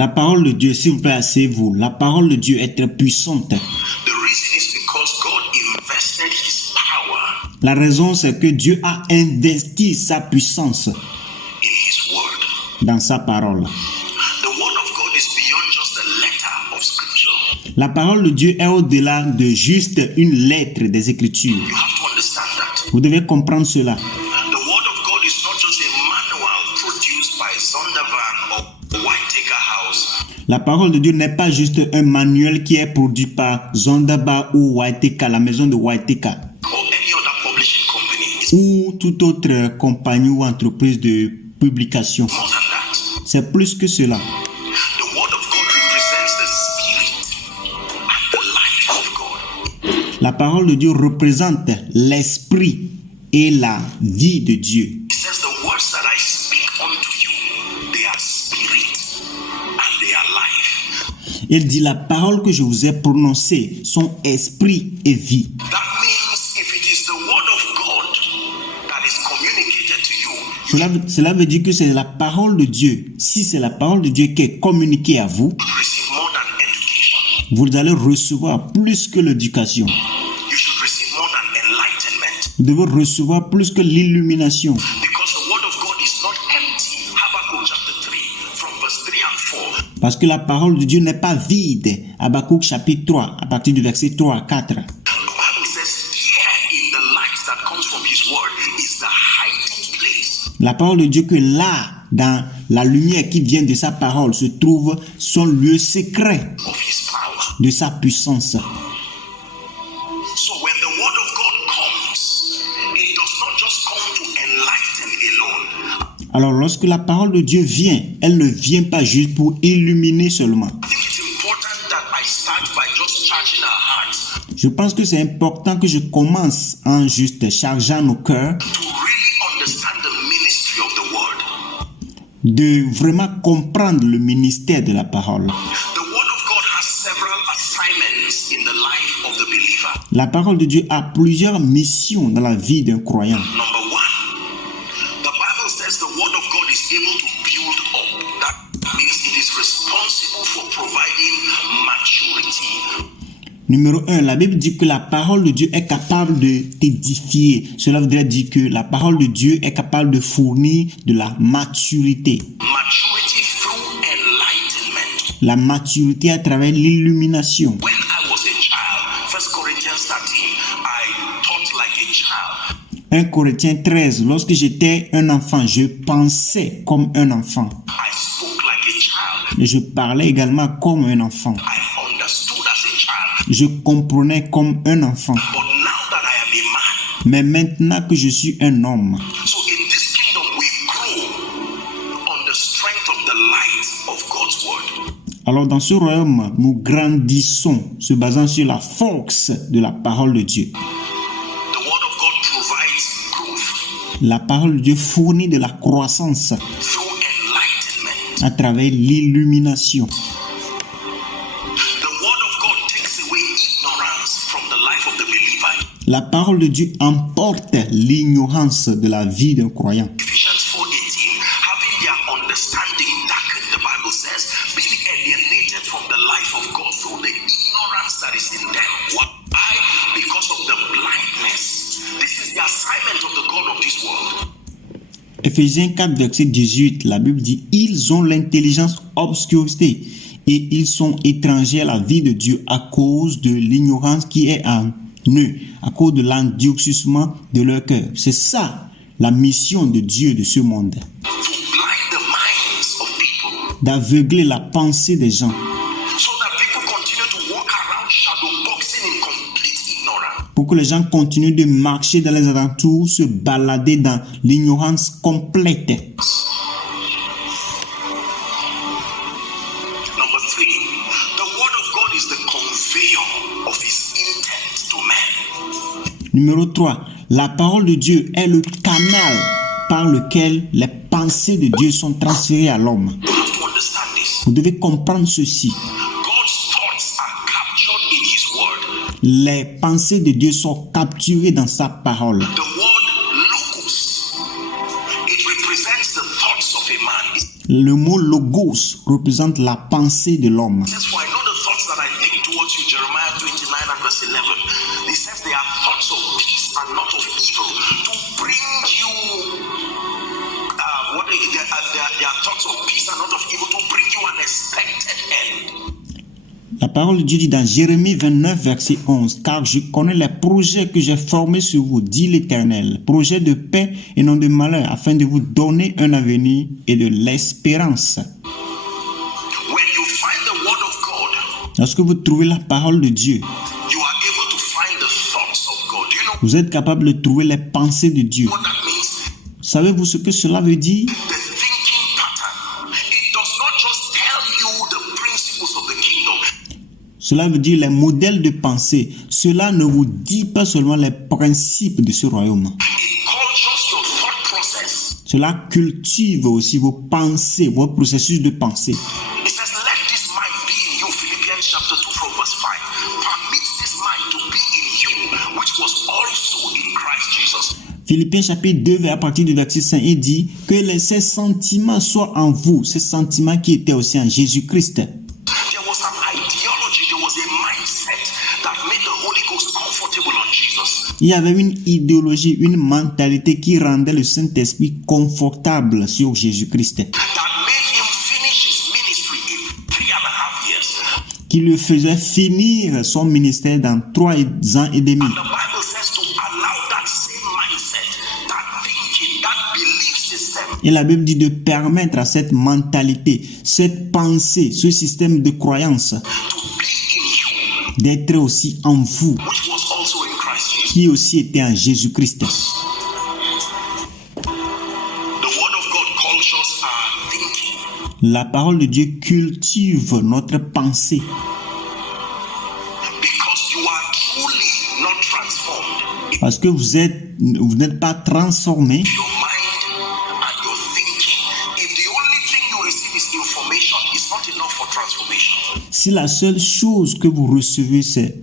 La parole de Dieu, s'il vous plaît, asseyez-vous. La parole de Dieu est très puissante. The reason is because God invested his power La raison, c'est que Dieu a investi sa puissance in his word. dans sa parole. The word of God is beyond just the letter of scripture. La parole de Dieu est au-delà de juste une lettre des Écritures. You have to understand that. Vous devez comprendre cela. The word of God is not just a manual produced by Zondervan or Whitaker House. La parole de Dieu n'est pas juste un manuel qui est produit par Zondervan ou Whitaker, la maison de Whitaker, Or any other publishing company. It's ou toute autre compagnie ou entreprise de publication. more than that. C'est plus que cela. The word of God represents the spirit and the life of God. La parole de Dieu représente l'esprit et la vie de Dieu. It says the words that I speak unto you, they are spirit and they are life. Il dit, la parole que je vous ai prononcée sont esprit et vie. That means if it is the word of God that is communicated to you, Cela veut dire que c'est la parole de Dieu. Si c'est la parole de Dieu qui est communiquée à vous, you receive more than education. vous allez recevoir plus que l'éducation. You should receive more than enlightenment. Vous devez recevoir plus que l'illumination. Because the word of God is not empty. Habakkuk chapter 3, from verse 3 and 4. Parce que la parole de Dieu n'est pas vide. Habakkuk chapitre 3, à partir du verset 3 à 4. The Bible says, here in the light that comes from his word is the hiding place. La parole de Dieu que là, dans la lumière qui vient de sa parole, se trouve son lieu secret Of his power. de sa puissance. So when the word of God comes, it does not just come to enlighten alone. Alors lorsque la parole de Dieu vient, elle ne vient pas juste pour illuminer seulement. I think it's important that I start by just charging our hearts Je pense que c'est important que je commence en juste chargeant nos cœurs to really understand the ministry of the word. de vraiment comprendre le ministère de la parole. The word of God has several assignments in the life of the believer. La parole de Dieu a plusieurs missions dans la vie d'un croyant. Number one, the Bible says the word of God is able to build up. That means it is responsible for providing maturity. Numéro 1, la Bible dit que la parole de Dieu est capable de t'édifier. Cela voudrait dire que la parole de Dieu est capable de fournir de la maturité. Maturity through enlightenment. La maturité à travers l'illumination. When I was a child, 1 Corinthians 13, I taught like a child. 1 Corinthiens 13, lorsque j'étais un enfant, je pensais comme un enfant. I spoke like a child. Et je parlais également comme un enfant. I understood as a child. Je comprenais comme un enfant. But now that I am a man, Mais maintenant que je suis un homme, so in this kingdom we grow on the strength of the light of God's word. alors dans ce royaume, nous grandissons se basant sur la force de la parole de Dieu. The word of God provides growth La parole de Dieu fournit de la croissance through enlightenment. à travers l'illumination. The word of God takes away ignorance from the life of the believer. La parole de Dieu emporte l'ignorance de la vie d'un croyant. Ephesians 4:18, having their understanding darkened, the Bible says, being alienated from the life of God through the ignorance that is in them. Why? Because of the blindness. This is the assignment of the God of this world. Éphésiens 4, verset 18, la Bible dit « Ils ont l'intelligence obscurité et ils sont étrangers à la vie de Dieu à cause de l'ignorance qui est en eux, à cause de l'endurcissement de leur cœur. » C'est ça la mission de Dieu de ce monde, To blind the minds of people d'aveugler la pensée des gens so that people continue to walk around shadow boxing in complete ignorance. pour que les gens continuent de marcher dans les alentours, se balader dans l'ignorance complète. Number 3, the word of God is the conveyor of his intent to man. Numéro 3, la parole de Dieu est le canal par lequel les pensées de Dieu sont transférées à l'homme. You have to understand this. Vous devez comprendre ceci. God's thoughts are captured in his word. Les pensées de Dieu sont capturées dans sa parole. The word locus, it represents the thoughts of a man. Le mot logos représente la pensée de l'homme. It says, for I know the thoughts that I think towards you, Jeremiah 29 and verse 11. It says they are thoughts of peace and not of evil, to bring you, they are thoughts of peace and not of evil, to bring you an expected end. La parole de Dieu dit dans Jérémie 29, verset 11, « Car je connais les projets que j'ai formés sur vous, dit l'Éternel, projets de paix et non de malheur, afin de vous donner un avenir et de l'espérance. » When you find the word of God, Lorsque vous trouvez la parole de Dieu, you are able to find the thoughts of God. Do you know vous êtes capable de trouver les pensées de Dieu. what that means? Savez-vous ce que cela veut dire? The thinking pattern. It does not just tell you the principles of the kingdom. Cela veut dire les modèles de pensée. Cela ne vous dit pas seulement les principes de ce royaume. It cultures your thought process. Cela cultive aussi vos pensées, votre processus de pensée. It says, let this mind be in you, Philippians chapter 2 from verse 5. Permit this mind to be in you, which was also in Christ Jesus. Philippiens chapitre 2, à partir du verset 5, il dit que ces sentiments soient en vous, ces sentiments qui étaient aussi en Jésus-Christ. There was an ideology, there was a mindset that made the Holy Ghost comfortable on Jesus. Il y avait une idéologie, une mentalité qui rendait le Saint-Esprit confortable sur Jésus-Christ, That made him finish his ministry in 3.5 years. qui le faisait finir son ministère dans 3 ans et demi. The Bible says to allow that same mindset, that thinking, that belief system Et la Bible dit de permettre à cette mentalité, cette pensée, ce système de croyance to be in you, d'être aussi en vous, which was also in Christ Jesus. qui aussi était en Jésus-Christ. The word of God cultures our thinking La parole de Dieu cultive notre pensée because you are truly not transformed. parce que vous n'êtes pas transformé. Your mind and your thinking. If the only thing you receive is information, it's not enough for transformation. Si la seule chose que vous recevez, c'est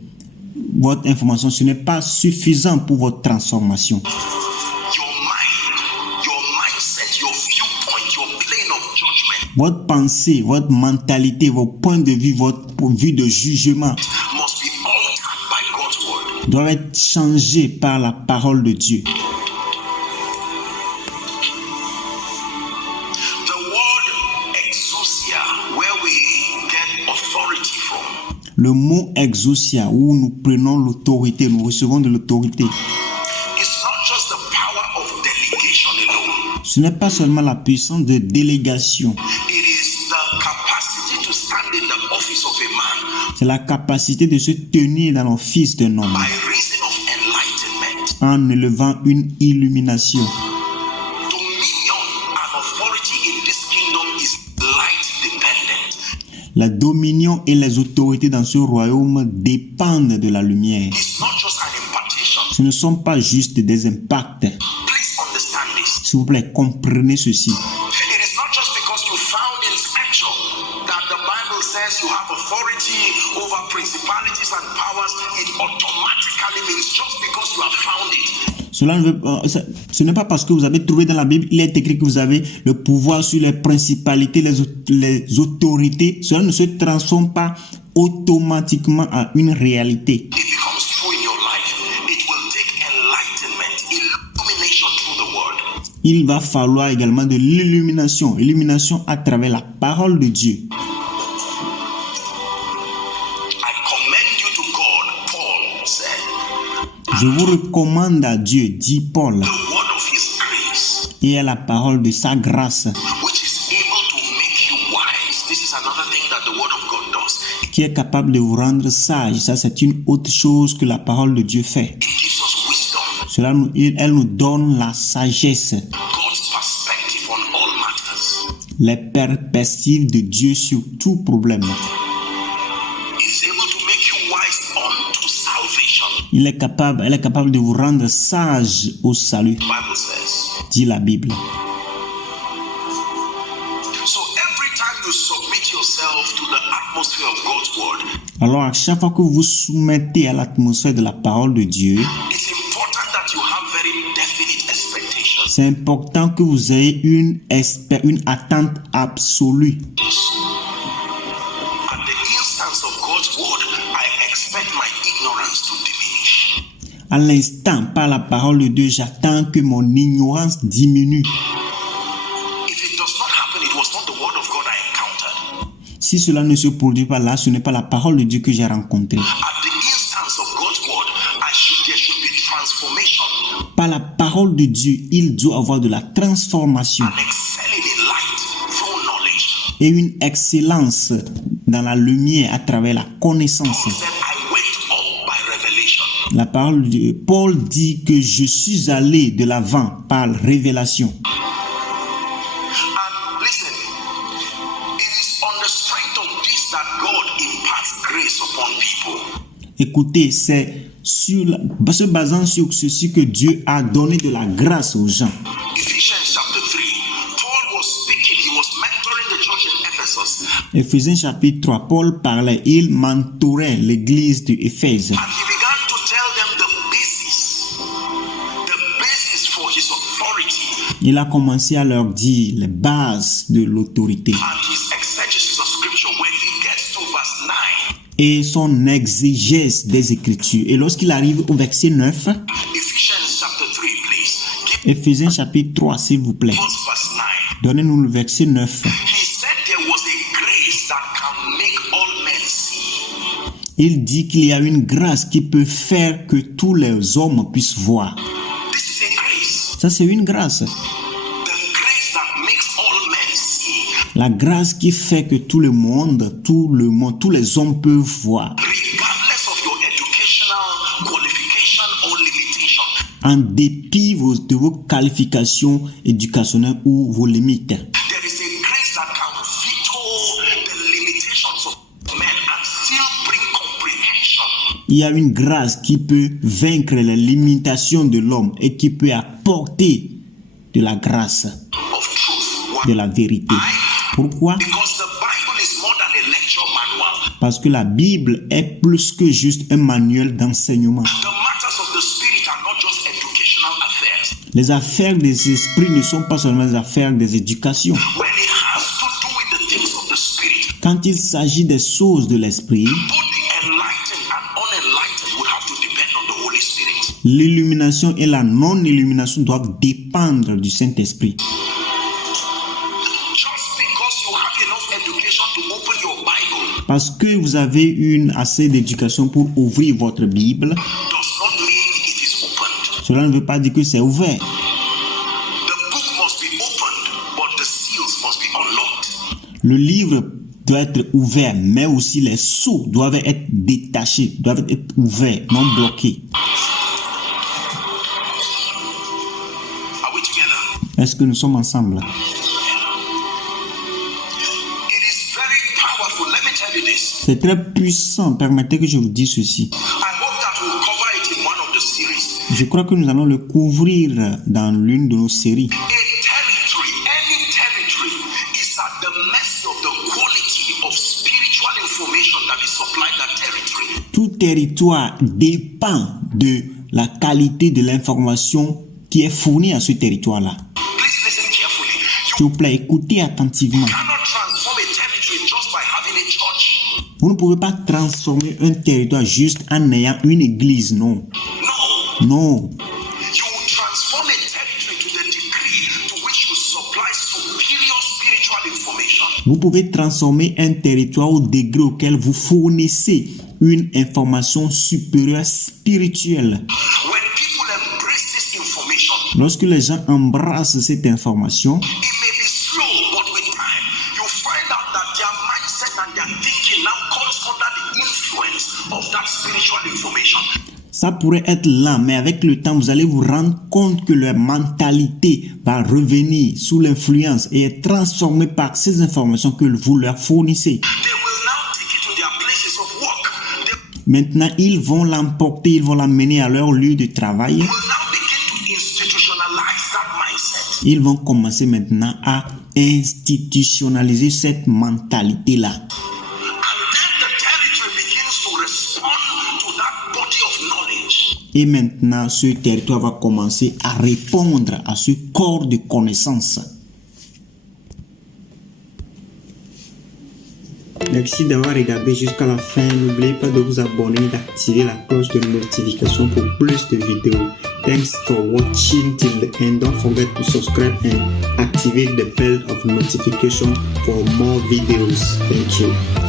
votre information, ce n'est pas suffisant pour votre transformation. Your mind, your mindset, your viewpoint, your plane of judgment Votre pensée, votre mentalité, vos points de vue, votre vue de jugement must be altered by God's word. doivent être changés par la parole de Dieu. The word exousia, where we get authority from, Le mot exousia, où nous prenons l'autorité, nous recevons de l'autorité, it's not just the power of delegation alone. ce n'est pas seulement la puissance de délégation, It is the capacity to stand in the office of a man c'est la capacité de se tenir dans l'office d'un homme by reason of enlightenment. en élevant une illumination. Dominion and authority in this kingdom is light dependent. La dominion et les autorités dans ce royaume dépendent de la lumière. It's not just an impartation. Ce ne sont pas juste des impacts. Please understand this. S'il vous plaît, comprenez ceci. It is not just because you found in scripture that the Bible says you have authority over principalities and powers. It automatically means just because you have found it. Ce n'est pas parce que vous avez trouvé dans la Bible, il est écrit que vous avez le pouvoir sur les principalités, les autorités. Cela ne se transforme pas automatiquement en une réalité. It becomes true in your life. It will take enlightenment, illumination through the word. Il va falloir également de l'illumination, illumination à travers la parole de Dieu. I commend you to God, Paul said. Je vous recommande à Dieu, dit Paul, The word of his grace, et à la parole de sa grâce, which is able to make you wise. This is another thing that the word of God does. qui est capable de vous rendre sage. Ça, c'est une autre chose que la parole de Dieu fait. It gives us wisdom, Elle nous donne la sagesse, God's perspective on all matters. les perspectives de Dieu sur tout problème. Is able to make you wise unto salvation. Elle est capable de vous rendre sage au salut, The Bible says. dit la Bible. So every time you submit yourself to the atmosphere of God's word, Alors, à chaque fois que vous vous soumettez à l'atmosphère de la parole de Dieu, it's important that you have very definite expectations. C'est important que vous ayez une attente absolue. At the instance of God's word, I expect my ignorance to diminish. À l'instant, par la parole de Dieu, j'attends que mon ignorance diminue. If it does not happen, it was not the word of God I encountered. Si cela ne se produit pas là, ce n'est pas la parole de Dieu que j'ai rencontrée. At the instance of God's word, there should be transformation Par la parole de Dieu, il doit avoir de la transformation and excelling in light through knowledge. et une excellence dans la lumière à travers la connaissance. Paul said, I went up by revelation. La parole de Paul dit que je suis allé de l'avant par révélation. And listen, it is on the strength of this that God imparts grace upon people. Écoutez, c'est se basant sur ceci que Dieu a donné de la grâce aux gens. Ephesians chapter 3, Paul was speaking, he was mentoring the church in Ephesus. Éphésiens chapitre 3, Paul parlait, il mentorait l'église d'Éphèse. And he began to tell them the basis for his authority Il a commencé à leur dire les bases de l'autorité and his exegesis of scripture. When he gets to verse 9, et son exégèse des Écritures. Et lorsqu'il arrive au verset 9, Ephesians chapter 3, please, give Éphésiens chapitre 3, s'il vous plaît, us verse 9. donnez-nous le verset 9. He said there was a grace that can make all men see. Il dit qu'il y a une grâce qui peut faire que tous les hommes puissent voir. This is a grace. Ça, c'est une grâce. The grace that makes all men see. La grâce qui fait que tout le monde, tous les hommes peuvent voir. Regardless of your educational qualification or limitation. En dépit de vos qualifications éducationnelles ou vos limites. There is a grace that can veto the limitations of men and still bring comprehension. Il y a une grâce qui peut vaincre les limitations de l'homme et qui peut apporter de la grâce, Of truth. de la vérité. Pourquoi? Because the Bible is more than a lecture manual. Parce que la Bible est plus que juste un manuel d'enseignement. The matters of the spirit are not just educational affairs. Les affaires des esprits ne sont pas seulement les affaires des éducations. When it has to do with the things of the spirit, Quand il s'agit des choses de l'esprit, both the enlightened and unenlightened would have to depend on the Holy Spirit. l'illumination et la non-illumination doivent dépendre du Saint-Esprit. Just because you have enough education to open your Bible Parce que vous avez assez d'éducation pour ouvrir votre Bible, does not mean it is opened. cela ne veut pas dire que c'est ouvert. The book must be opened, but the seals must be unlocked. Le livre doit être ouvert, mais aussi les sceaux doivent être détachés, doivent être ouverts, non bloqués. Are we together? Est-ce que nous sommes ensemble? It is very powerful. Let me tell you this. C'est très puissant. Permettez que je vous dise ceci. I hope that we'll cover it in one of the series. Je crois que nous allons le couvrir dans l'une de nos séries. A territory, any territory, is at the mercy of the quality of spiritual information that is supplied that territory. Tout territoire dépend de la qualité de l'information qui est fournie à ce territoire-là. Please listen carefully. S'il vous plaît, écoutez attentivement. You cannot transform a territory just by having a church. Vous ne pouvez pas transformer un territoire juste en ayant une église, non. No. Non. You will transform a territory to the degree to which you supply superior spiritual information. Vous pouvez transformer un territoire au degré auquel vous fournissez une information supérieure spirituelle. When people embrace this information, Lorsque les gens embrassent cette information, it may be slow, but with time, you find out that their mindset and their thinking now comes under the influence of that spiritual information. ça pourrait être lent, mais avec le temps, vous allez vous rendre compte que leur mentalité va revenir sous l'influence et être transformée par ces informations que vous leur fournissez. They will now take it to their places of work. They Maintenant, ils vont l'emporter, ils vont l'amener à leur lieu de travail. will now begin to institutionalize that mindset. Ils vont commencer maintenant à institutionnaliser cette mentalité-là. And then the territory begins to respond to that body of knowledge. Et maintenant, ce territoire va commencer à répondre à ce corps de connaissances. Merci d'avoir regardé jusqu'à la fin. N'oubliez pas de vous abonner et d'activer la cloche de notification pour plus de vidéos. Thanks for watching till the end. Don't forget to subscribe and activate the bell of notification for more videos. Thank you.